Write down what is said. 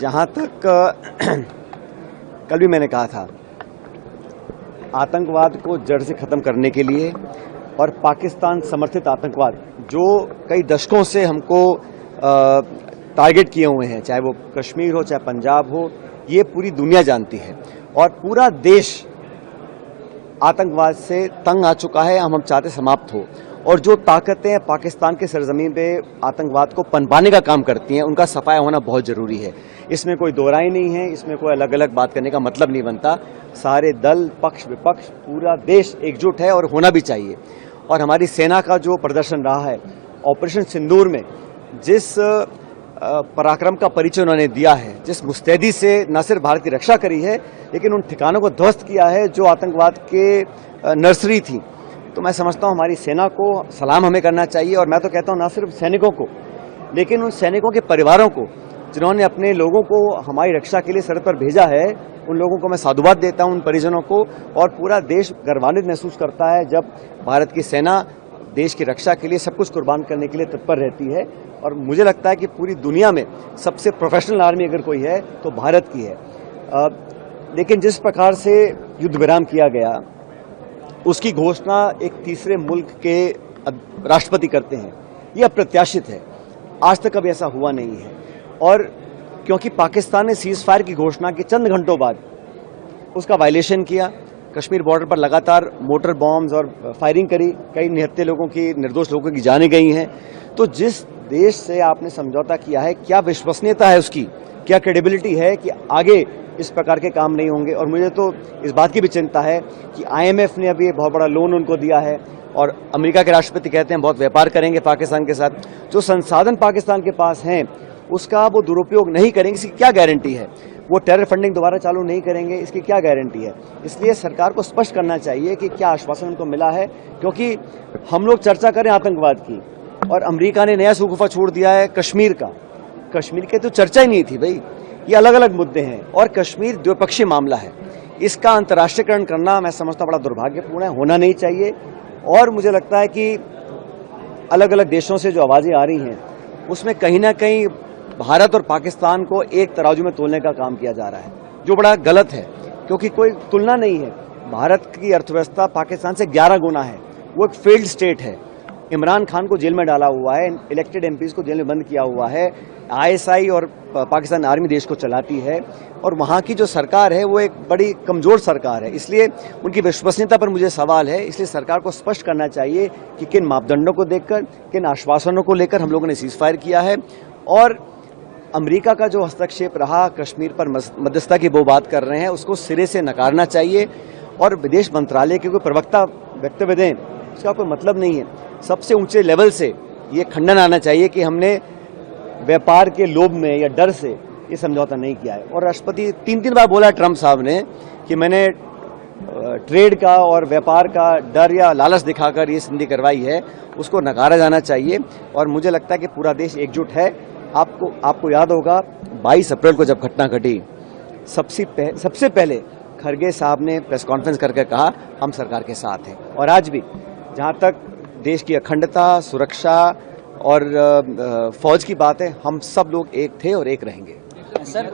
जहाँ तक कल भी मैंने कहा था, आतंकवाद को जड़ से ख़त्म करने के लिए और पाकिस्तान समर्थित आतंकवाद जो कई दशकों से हमको टारगेट किए हुए हैं, चाहे वो कश्मीर हो चाहे पंजाब हो, ये पूरी दुनिया जानती है और पूरा देश आतंकवाद से तंग आ चुका है। हम चाहते समाप्त हो, और जो ताकतें पाकिस्तान के सरजमीन पे आतंकवाद को पनपाने का काम करती हैं, उनका सफाया होना बहुत ज़रूरी है। इसमें कोई दो राय नहीं है, इसमें कोई अलग अलग बात करने का मतलब नहीं बनता। सारे दल, पक्ष विपक्ष, पूरा देश एकजुट है और होना भी चाहिए। और हमारी सेना का जो प्रदर्शन रहा है ऑपरेशन सिंदूर में, जिस पराक्रम का परिचय उन्होंने दिया है, जिस मुस्तैदी से न सिर्फ भारत की रक्षा करी है लेकिन उन ठिकानों को ध्वस्त किया है जो आतंकवाद के नर्सरी थी, तो मैं समझता हूं हमारी सेना को सलाम हमें करना चाहिए। और मैं तो कहता हूं न सिर्फ सैनिकों को, लेकिन उन सैनिकों के परिवारों को जिन्होंने अपने लोगों को हमारी रक्षा के लिए सरहद पर भेजा है, उन लोगों को मैं साधुवाद देता हूं, उन परिजनों को। और पूरा देश गर्वान्वित महसूस करता है जब भारत की सेना देश की रक्षा के लिए सब कुछ कुर्बान करने के लिए तत्पर रहती है। और मुझे लगता है कि पूरी दुनिया में सबसे प्रोफेशनल आर्मी अगर कोई है तो भारत की है। लेकिन जिस प्रकार से युद्ध विराम किया गया, उसकी घोषणा एक तीसरे मुल्क के राष्ट्रपति करते हैं, ये अप्रत्याशित है। आज तक कभी ऐसा हुआ नहीं है। और क्योंकि पाकिस्तान ने सीज फायर की घोषणा के चंद घंटों बाद उसका वायलेशन किया, कश्मीर बॉर्डर पर लगातार मोटर बॉम्ब्स और फायरिंग करी, कई निहत्थे लोगों की, निर्दोष लोगों की जानें गई हैं। तो जिस देश से आपने समझौता किया है, क्या विश्वसनीयता है उसकी, क्या क्रेडिबिलिटी है कि आगे इस प्रकार के काम नहीं होंगे। और मुझे तो इस बात की भी चिंता है कि IMF ने अभी बहुत बड़ा लोन उनको दिया है और अमेरिका के राष्ट्रपति कहते हैं बहुत व्यापार करेंगे पाकिस्तान के साथ। जो संसाधन पाकिस्तान के पास हैं उसका वो दुरुपयोग नहीं करेंगे, इसकी क्या गारंटी है। वो टेरर फंडिंग दोबारा चालू नहीं करेंगे, इसकी क्या गारंटी है। इसलिए सरकार को स्पष्ट करना चाहिए कि क्या आश्वासन उनको मिला है, क्योंकि हम लोग चर्चा करें आतंकवाद की और अमेरिका ने नया शगुफा छोड़ दिया है कश्मीर का। कश्मीर की तो चर्चा ही नहीं थी भाई, ये अलग अलग मुद्दे हैं और कश्मीर द्विपक्षीय मामला है। इसका अंतर्राष्ट्रीयकरण करना मैं समझता हूं बड़ा दुर्भाग्यपूर्ण है, होना नहीं चाहिए। और मुझे लगता है कि अलग अलग देशों से जो आवाज़ें आ रही हैं उसमें कहीं ना कहीं भारत और पाकिस्तान को एक तराजू में तोलने का काम किया जा रहा है, जो बड़ा गलत है, क्योंकि कोई तुलना नहीं है। भारत की अर्थव्यवस्था पाकिस्तान से 11 गुना है, वो एक फेल्ड स्टेट है। इमरान खान को जेल में डाला हुआ है, इलेक्टेड MPs को जेल में बंद किया हुआ है, ISI और पाकिस्तान आर्मी देश को चलाती है और वहाँ की जो सरकार है वो एक बड़ी कमज़ोर सरकार है। इसलिए उनकी विश्वसनीयता पर मुझे सवाल है। इसलिए सरकार को स्पष्ट करना चाहिए कि किन मापदंडों को देखकर, किन आश्वासनों को लेकर हम लोगों ने सीज फायर किया है। और अमेरिका का जो हस्तक्षेप रहा, कश्मीर पर मध्यस्थता की वो बात कर रहे हैं, उसको सिरे से नकारना चाहिए। और विदेश मंत्रालय के कोई प्रवक्ता वक्तव्य दें, इसका कोई मतलब नहीं है। सबसे ऊंचे लेवल से ये खंडन आना चाहिए कि हमने व्यापार के लोभ में या डर से ये समझौता नहीं किया है। और राष्ट्रपति 3 बार बोला ट्रंप साहब ने कि मैंने ट्रेड का और व्यापार का डर या लालच दिखाकर ये संधि करवाई है, उसको नकारा जाना चाहिए। और मुझे लगता है कि पूरा देश एकजुट है। आपको याद होगा 22 अप्रैल को जब घटना घटी, सबसे पहले खरगे साहब ने प्रेस कॉन्फ्रेंस करके कहा हम सरकार के साथ हैं। और आज भी जहां तक देश की अखंडता, सुरक्षा और फौज की बात है, हम सब लोग एक थे और एक रहेंगे। सर